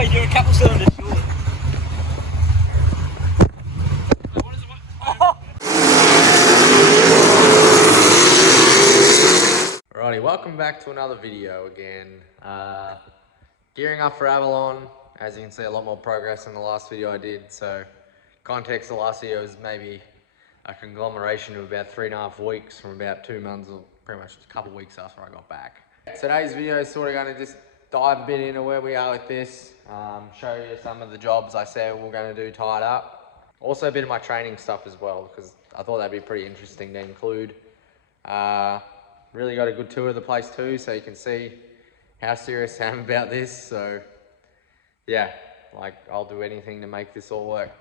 Wait, you're a couple cylinders short. Alrighty, welcome back to another video again. Gearing up for Avalon. As you can see, a lot more progress in the last video I did. So, context, the last video was maybe a conglomeration of about 3.5 weeks from about 2 months or pretty much a couple weeks after I got back. Today's video is sort of going to just dive a bit into where we are with this, show you some of the jobs I said we're going to do tied up. Also a bit of my training stuff as well, because I thought that'd be pretty interesting to include. Really got a good tour of the place too, so you can see how serious I am about this. So yeah, like I'll do anything to make this all work.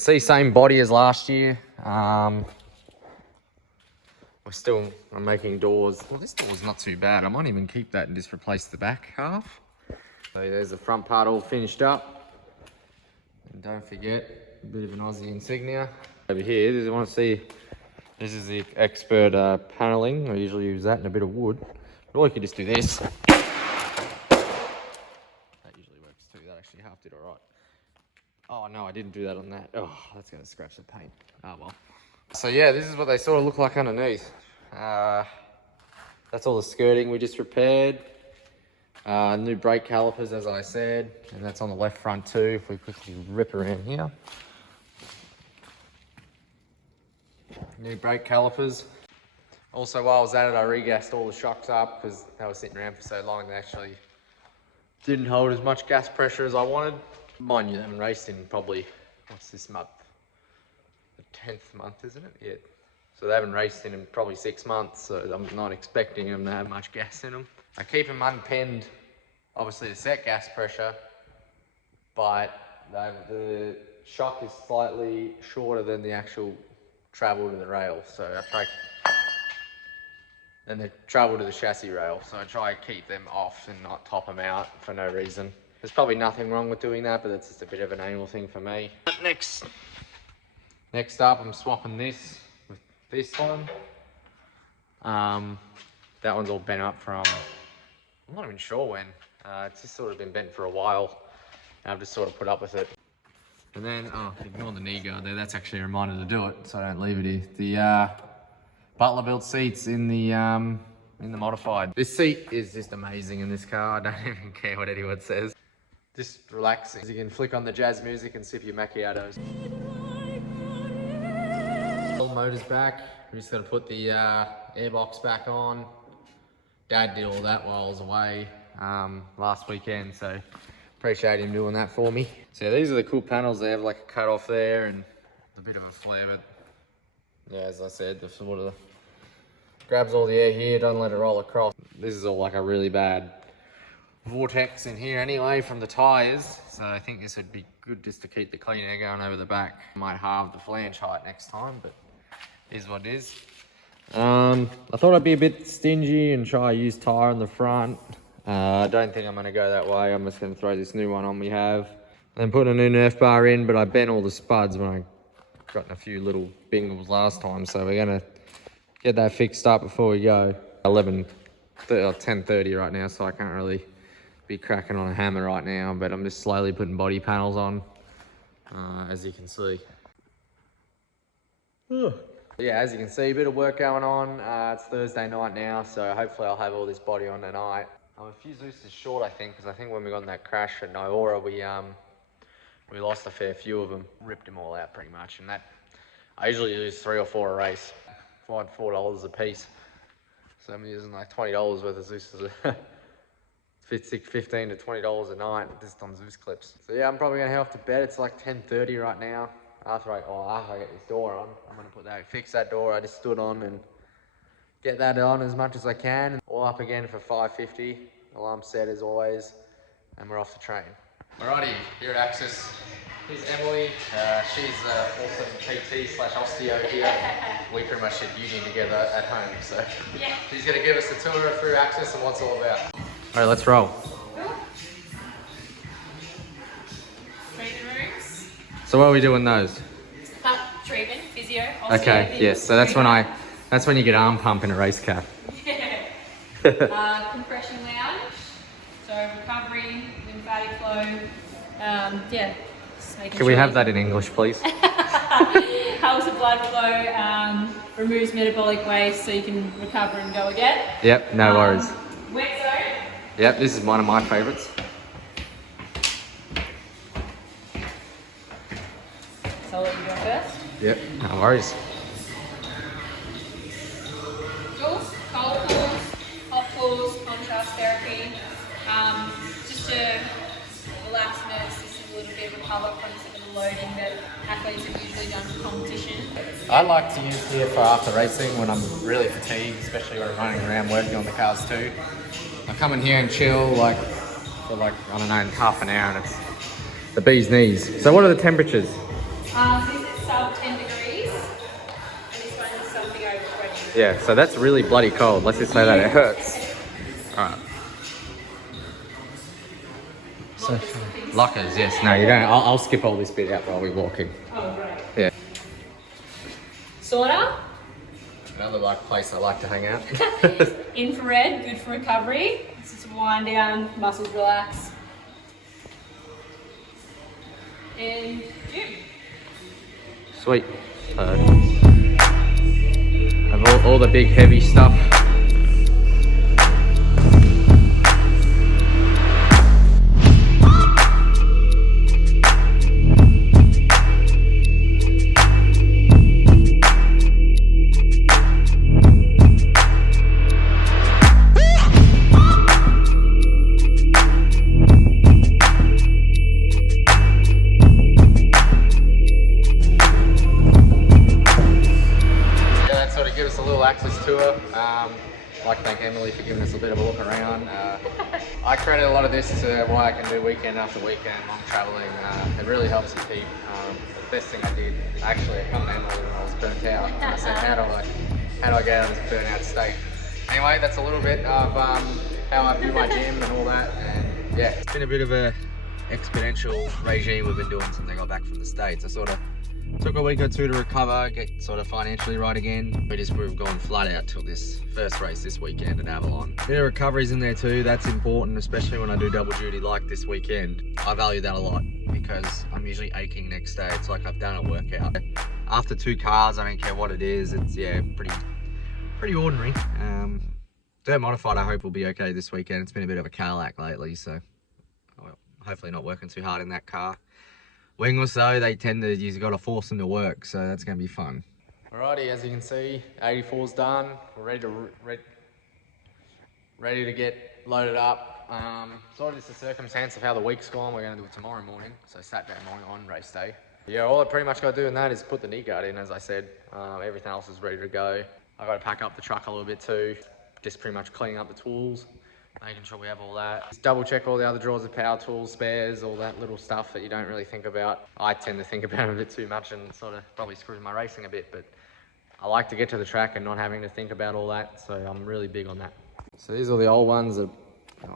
See, same body as last year. I'm making doors. Well, this door's not too bad. I might even keep that and just replace the back half. So there's the front part all finished up. And don't forget, a bit of an Aussie insignia. Over here, you want to see, this is the expert paneling. I usually use that and a bit of wood. Or you could just do this. That usually works too. That actually half did all right. Oh no, I didn't do that on that. Oh, that's gonna scratch the paint. Oh well. So yeah, this is what they sort of look like underneath. That's all the skirting we just repaired. New brake calipers, as I said, and that's on the left front too. If we quickly rip around here. New brake calipers. Also, while I was at it, I regassed all the shocks up because they were sitting around for so long. They actually didn't hold as much gas pressure as I wanted. Mind you, they haven't raced in probably, what's this month? The 10th month, isn't it? Yeah. So they haven't raced in probably 6 months, so I'm not expecting them to have much gas in them. I keep them unpinned, obviously to set gas pressure, but the shock is slightly shorter than the actual travel to the rail. So I try, and the travel to the chassis rail. So I try to keep them off and not top them out for no reason. There's probably nothing wrong with doing that, but that's just a bit of an anal thing for me. Next up, I'm swapping this with this one. That one's all bent up from, I'm not even sure when. It's just sort of been bent for a while. And I've just sort of put up with it. And then, oh, ignore the knee guard there. That's actually a reminder to do it, so I don't leave it here. The Butler built seats in the modified. This seat is just amazing in this car. I don't even care what anyone says. Just relaxing. You can flick on the jazz music and sip your macchiatos. All motors back. We just got to put the airbox back on. Dad did all that while I was away last weekend, so appreciate him doing that for me. So yeah, these are the cool panels. They have like a cut off there and a bit of a flare, but yeah, as I said, the sort of grabs all the air here, don't let it roll across. This is all like a really bad vortex in here anyway from the tires, so I think this would be good just to keep the clean air going over the back. Might halve the flange height next time, but it is what it is. I thought I'd be a bit stingy and try to use tire on the front. I don't think I'm going to go that way. I'm just going to throw this new one on we have. And then put a new Nerf bar in, but I bent all the spuds when I got in a few little bingles last time, so we're going to get that fixed up before we go. 10:30 right now, so I can't really be cracking on a hammer right now, but I'm just slowly putting body panels on, as you can see. Yeah, as you can see, a bit of work going on. It's Thursday night now, so hopefully I'll have all this body on tonight. I'm a few Zeus's short, I think, because I think when we got in that crash at Nyora, we lost a fair few of them, ripped them all out pretty much, and that I usually use 3 or 4 a race, $4 a piece. So I'm using like $20 worth of Zeus's. $15 to $20 a night just on Zeus clips. So yeah, I'm probably gonna head off to bed. It's like 10:30 right now. After I get this door on, I'm gonna fix that door I just stood on and get that on as much as I can. All up again for 5:50. Alarm set as always, and we're off to train. Alrighty, here at Axis. Here's Emily. She's awesome PT/osteo here. We pretty much did uni together at home, so yeah. She's gonna give us a tour through Axis and what it's all about. All right, let's roll. Training rooms. So what are we doing those? Treatment, physio, osteo. Okay, yes. So that's when you get arm pump in a race cap. Yeah. Compression lounge, so recovery, lymphatic flow. Yeah. Just making Can we sure have that in English, please? helps the blood flow, removes metabolic waste so you can recover and go again. Yep, no worries. Wet zone. Yep, this is one of my favourites. So I'll let you go first. Yep, no worries. Cold pools, hot pools, contrast therapy, just to relax the nervous system a little bit, recover from some of the loading that athletes have usually done for competition. I like to use here for after racing when I'm really fatigued, especially when I'm running around working on the cars too. I come in here and chill for I don't know, half an hour, and it's the bee's knees. So what are the temperatures? This is sub 10 degrees, and this one is something over 20. Yeah, so that's really bloody cold. Let's just say that, it hurts. Alright. So, lockers, yes. No, you don't. I'll skip all this bit out while we're walking. Oh, right. Yeah. Sauna, Another place I like to hang out. infrared, good for recovery. This is to wind down, muscles relax. And gym. Sweet. Have all the big heavy stuff. Access tour. I'd like to thank Emily for giving us a bit of a look around. I credit a lot of this to why I can do weekend after weekend while I'm traveling. It really helps me keep. The best thing I did, actually, I come to Emily when I was burnt out. And I said, how do I get out of this burnt out state? Anyway, that's a little bit of how I do my gym and all that. And yeah, it's been a bit of a exponential regime we've been doing since I got back from the States. I sort of took a week or two to recover, get sort of financially right again. We've gone flat out till this first race this weekend at Avalon. A bit of recovery's in there too, that's important, especially when I do double duty like this weekend. I value that a lot because I'm usually aching next day. It's like I've done a workout. After 2 cars, I don't care what it is, it's pretty ordinary. Dirt modified I hope will be okay this weekend. It's been a bit of a Cadillac lately, so hopefully not working too hard in that car. Wingless though, they tend to, you've got to force them to work, so that's going to be fun. Alrighty, as you can see, 84's done. We're ready to get loaded up. Sort of just the circumstance of how the week's gone. We're going to do it tomorrow morning, so Saturday morning on race day. Yeah, all I pretty much got to do in that is put the knee guard in, as I said. Everything else is ready to go. I got to pack up the truck a little bit too. Just pretty much cleaning up the tools, making sure we have all that. Just double check all the other drawers of power tools, spares, all that little stuff that you don't really think about. I tend to think about it a bit too much and sort of probably screws my racing a bit, but I like to get to the track and not having to think about all that, so I'm really big on that. So these are the old ones that,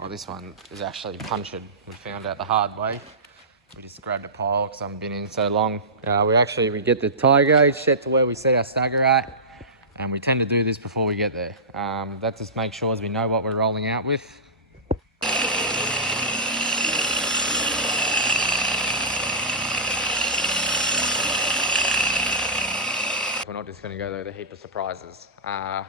oh, this one is actually punctured. We found out the hard way. We just grabbed a pile because I haven't been in so long. We get the tyre gauge set to where we set our stagger at. And we tend to do this before we get there. That just makes sure as we know what we're rolling out with. We're not just going to go there with a heap of surprises.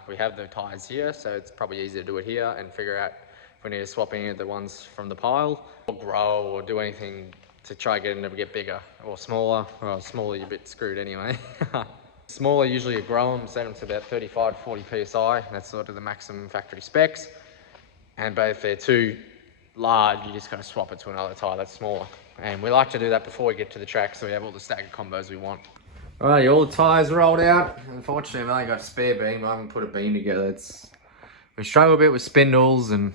We have the tyres here, so it's probably easier to do it here and figure out if we need to swap any of the ones from the pile, or grow, or do anything to try to get them to get bigger or smaller. Well, smaller you're a bit screwed anyway. Smaller, usually you grow them, set them to about 35 to 40 psi. That's sort of the maximum factory specs. But if they're too large, you just got to swap it to another tyre that's smaller. And we like to do that before we get to the track, so we have all the stagger combos we want. Alright, all the tyres rolled out. Unfortunately, I've only got a spare beam. I haven't put a beam together. We struggle a bit with spindles and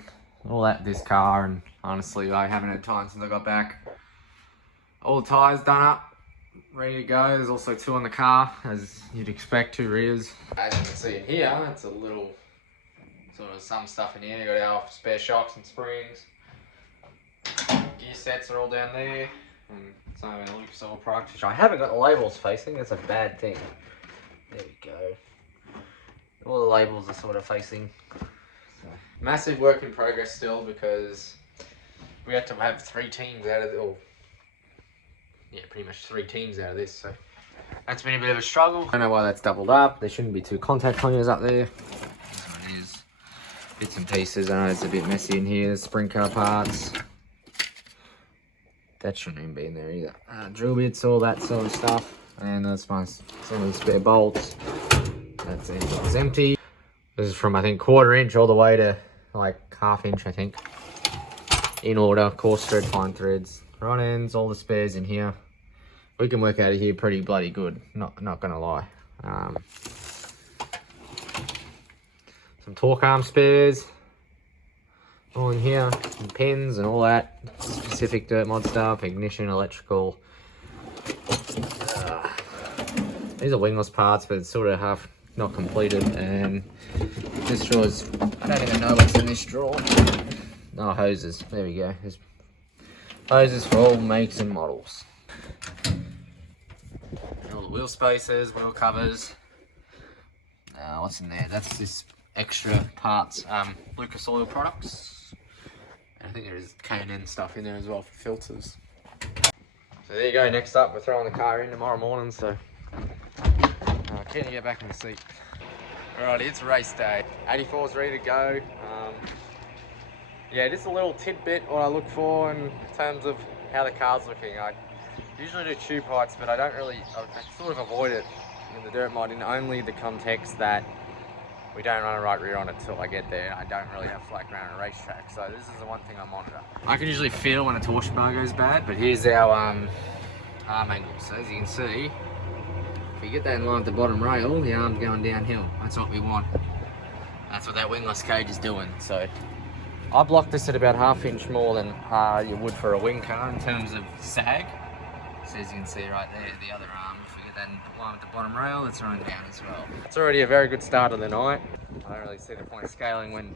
all that this car, and honestly, I haven't had time since I got back. All the tyres done up, ready to go. There's also 2 on the car, as you'd expect, 2 rears. As you can see in here, it's a little sort of some stuff in here. You got our spare shocks and springs. Gear sets are all down there, and some of our Lucas Oil products, which I haven't got the labels facing. That's a bad thing. There we go. All the labels are sort of facing. So Massive work in progress still, because we had to have 3 teams out of pretty much 3 teams out of this, so that's been a bit of a struggle. I don't know why that's doubled up. There shouldn't be 2 contact pointers up there. So it is bits and pieces. I know it's a bit messy in here. Spring car parts. That shouldn't even be in there either. Drill bits, all that sort of stuff. And that's my some of the spare bolts. That's it. It's empty. This is from, I think, 1/4 inch all the way to like 1/2 inch, I think. In order, coarse thread, fine threads, rod ends, all the spares in here. We can work out of here pretty bloody good, not gonna lie. Some torque arm spares, all in here, and pins and all that specific dirt mod stuff, ignition, electrical. These are wingless parts, but it's sort of half not completed. And this drawer's, I don't even know what's in this drawer. Oh, hoses, there we go. There's hoses for all makes and models. All the wheel spacers, wheel covers. What's in there? That's this extra parts, Lucas Oil products. I think there is K&N stuff in there as well for filters. So there you go. Next up, we're throwing the car in tomorrow morning. So keen to get back in the seat. Alright, it's race day. 84's ready to go. Yeah, just a little tidbit what I look for in terms of how the car's looking. I usually do tube heights, but I don't really, I sort of avoid it in the dirt mod in only the context that we don't run a right rear on it till I get there. I don't really have flat ground on a racetrack, so this is the one thing I monitor. I can usually feel when a torsion bar goes bad, but here's our arm angle. So as you can see, if you get that in line with the bottom rail, the arm's going downhill. That's what we want. That's what that wingless cage is doing. So I blocked this at about 1/2 inch more than you would for a wing car in terms of sag. So as you can see right there, the other arm, if we get that in line with the bottom rail, it's running down as well. It's already a very good start of the night. I don't really see the point of scaling when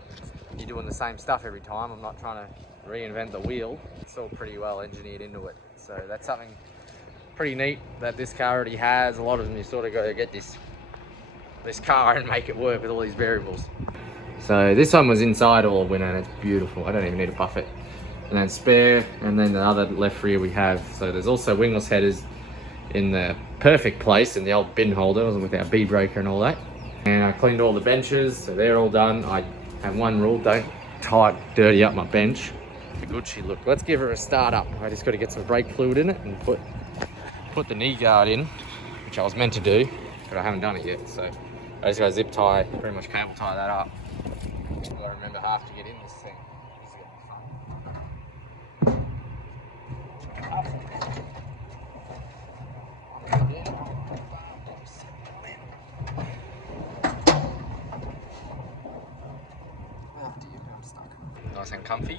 you're doing the same stuff every time. I'm not trying to reinvent the wheel. It's all pretty well engineered into it. So that's something pretty neat that this car already has. A lot of them, you sort of got to get this car and make it work with all these variables. So this one was inside all winter and it's beautiful. I don't even need to buff it. And then spare, and then the other left rear we have. So there's also wingless headers in the perfect place in the old bin holder with our B breaker and all that. And I cleaned all the benches, so they're all done. I have one rule, don't dirty up my bench. The Gucci look. Let's give her a start up. I just got to get some brake fluid in it and put the knee guard in, which I was meant to do, but I haven't done it yet. So I just got to zip tie, pretty much cable tie that up. I've got to remember half to get in this thing. This is gonna be fun. After you, I'm stuck. Nice and comfy.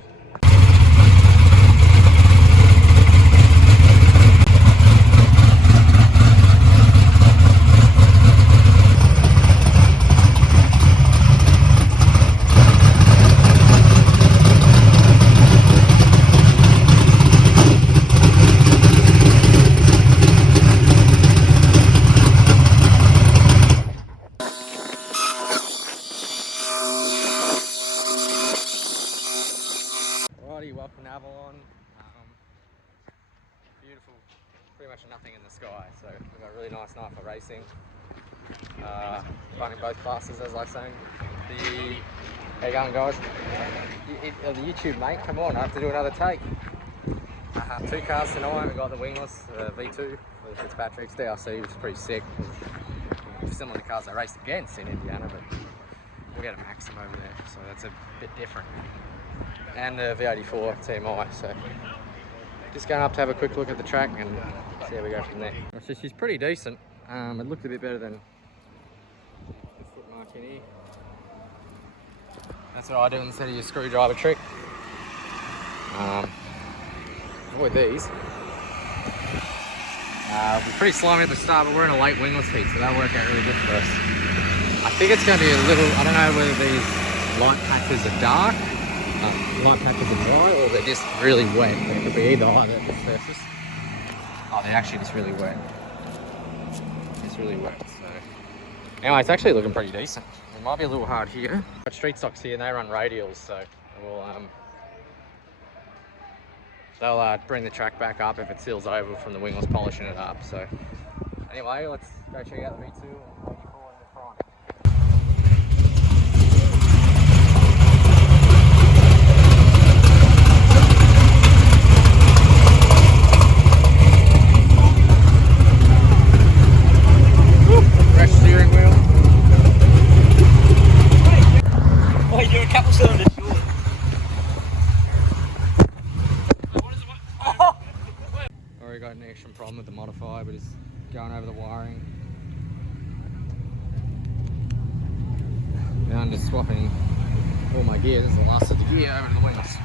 Welcome to Avalon. Beautiful, pretty much nothing in the sky, so we've got a really nice night for racing. Running both classes, as I was saying. How you going, guys? The YouTube, mate, come on, I have to do another take. 2 cars tonight. We've got the wingless V2 for the Fitzpatrick's DRC, which is pretty sick. Similar to cars I raced against in Indiana, but we'll get a Maxim over there, so that's a bit different. And the V84 TMI, so just going up to have a quick look at the track and see how we go from there. So she's pretty decent. It looked a bit better than the foot mark in here. That's what I do instead of your screwdriver trick. Avoid these. We're pretty slimy at the start, but we're in a late wingless heat, so that'll work out really good for us. I think it's going to be a little, I don't know whether these light patches are dark, light patches are dry, or they're just really wet. They could be either at the surface. Oh, they're actually just really wet. It's really wet, so. Anyway, it's actually looking pretty decent. might be a little hard here. Got street stocks here and they run radials, so we'll they'll bring the track back up if it seals over from the wingless polishing it up. So anyway, let's go check out the V2 and what you call it in the front. Fresh steering wheel. Wait, you're a couple cylinders short. Already got an extra problem with the modifier, but it's going over the wiring. Down to swapping all my gear. This is the last of the gear over to the wings.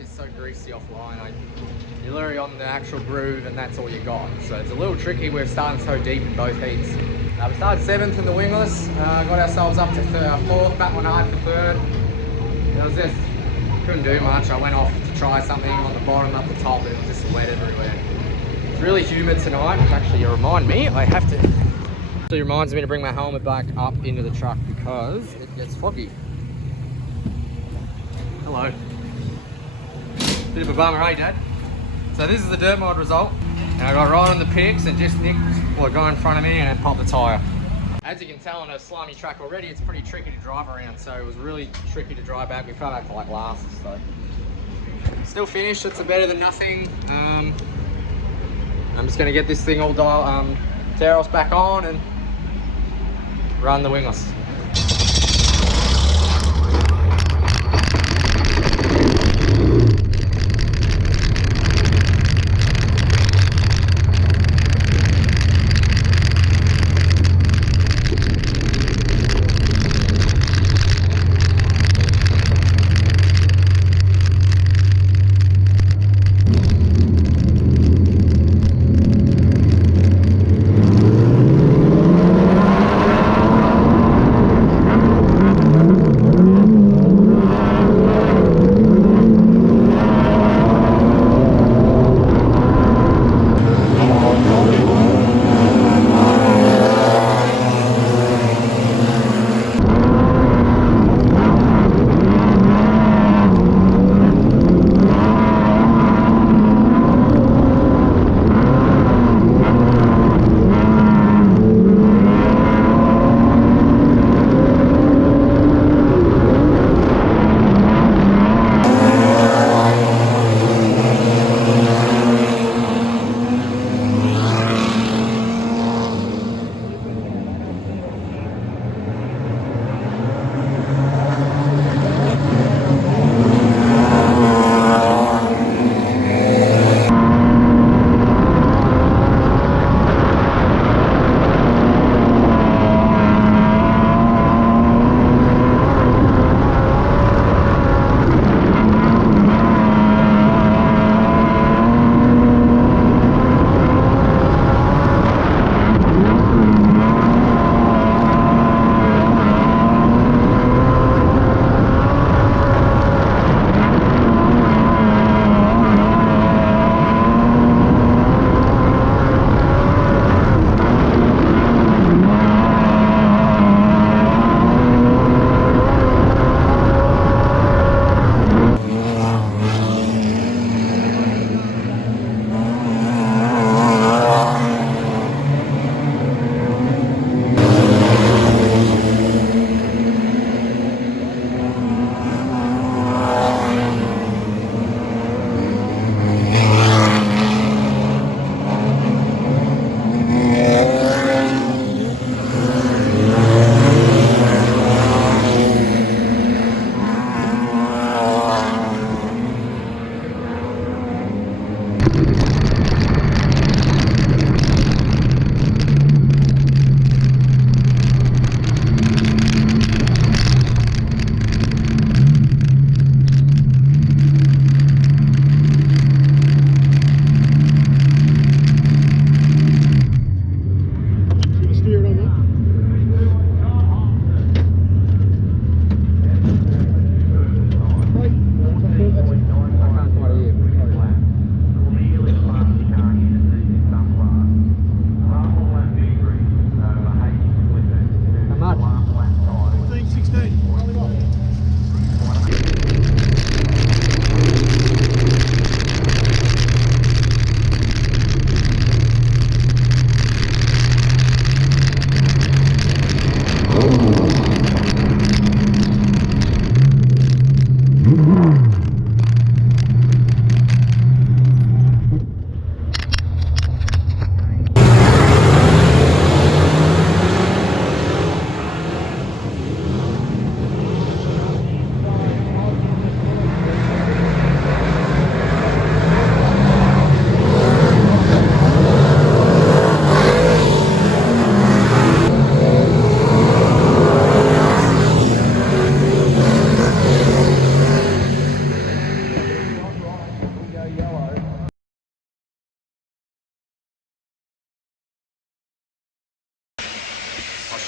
is so greasy offline. You're literally on the actual groove and that's all you got. So it's a little tricky. We're starting so deep in both heats. We started 7th in the wingless, got ourselves up to 4th, back one hard for 3rd. It was just, couldn't do much. I went off to try something on the bottom, up the top, it was just wet everywhere. It's really humid tonight. Actually, you remind me, I have to, it reminds me to bring my helmet back up into the truck because it gets foggy. Hello. Bit of a bummer, eh, Dad? So this is the dirt mod result. And I got right on the picks and just nicked what guy in front of me and then popped the tyre. As you can tell on a slimy track already, it's pretty tricky to drive around. So it was really tricky to drive back. We fell back to like last, so. Still finished, it's a better than nothing. I'm just gonna get this thing all Teros back on and run the wingless.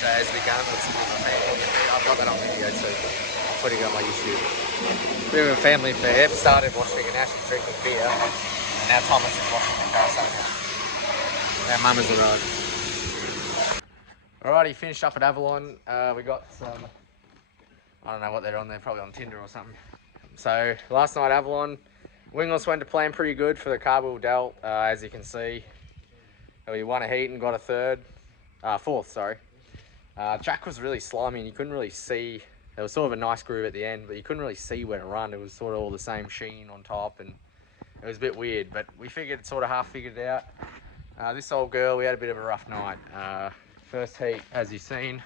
yesterday as we can. Let's see my family. I've got that on video too. I'm putting it on my YouTube. Bit of a family affair. Started watching and Ash is drinking beer. And now Thomas is watching the carousel now. Our mum has arrived. Alrighty, finished up at Avalon. We got some, I don't know what they're on there, probably on Tinder or something. So last night Avalon, wingless went to plan pretty good for the Carball Delt, as you can see. We won a heat and got a fourth, sorry. Track was really slimy and you couldn't really see. There was sort of a nice groove at the end, but you couldn't really see where to run. It was sort of all the same sheen on top and it was a bit weird, but we sort of half figured it out. This old girl, we had a bit of a rough night. First heat, as you've seen,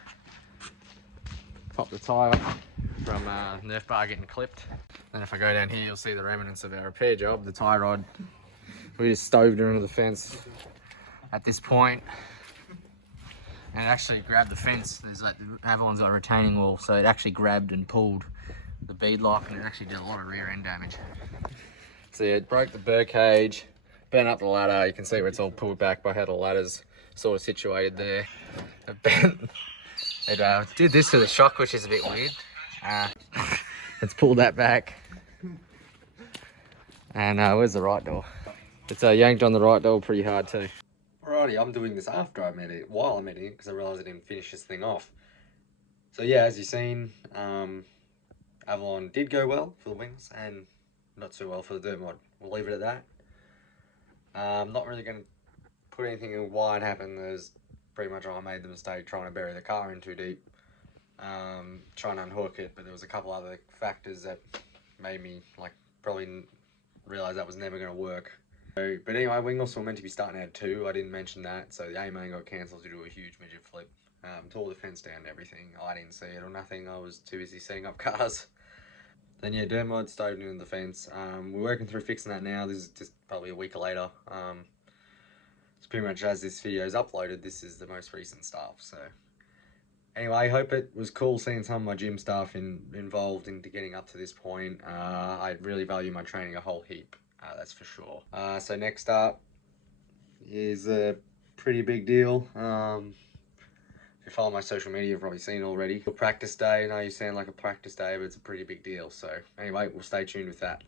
popped the tyre from Nerf bar getting clipped. Then if I go down here, you'll see the remnants of our repair job. The tie rod, we just stoved her into the fence at this point, and it actually grabbed the fence. There's like, Avalon's got a retaining wall, so it actually grabbed and pulled the bead lock, and it actually did a lot of rear end damage. So yeah, it broke the bird cage, bent up the ladder. You can see where it's all pulled back by how the ladder's sort of situated there. It bent. It did this to the shock, which is a bit weird. Let's pull that back. And where's the right door? It's yanked on the right door pretty hard too. Alrighty, I'm doing this after I met it, while I'm editing, because I realised I didn't finish this thing off. So yeah, as you've seen, Avalon did go well for the wings, and not so well for the dirt mod. We'll leave it at that. I'm not really going to put anything in why it happened. There's pretty much I made the mistake trying to bury the car in too deep. Trying to unhook it, but there was a couple other factors that made me probably realise that was never going to work. So, but anyway, wingless were meant to be starting at 2. I didn't mention that, so the A main got cancelled due to a huge midget flip. Tore the fence down and everything. I didn't see it or nothing. I was too busy setting up cars. Then yeah, dirt mod stoved into the fence. We're working through fixing that now. This is just probably a week later. It's pretty much as this video is uploaded, this is the most recent stuff. So anyway, I hope it was cool seeing some of my gym stuff involved into getting up to this point. I really value my training a whole heap, that's for sure. So next up is a pretty big deal. If you follow my social media, you've probably seen it already. Practice day, I know you sound like a practice day, but it's a pretty big deal. So anyway, we'll stay tuned with that.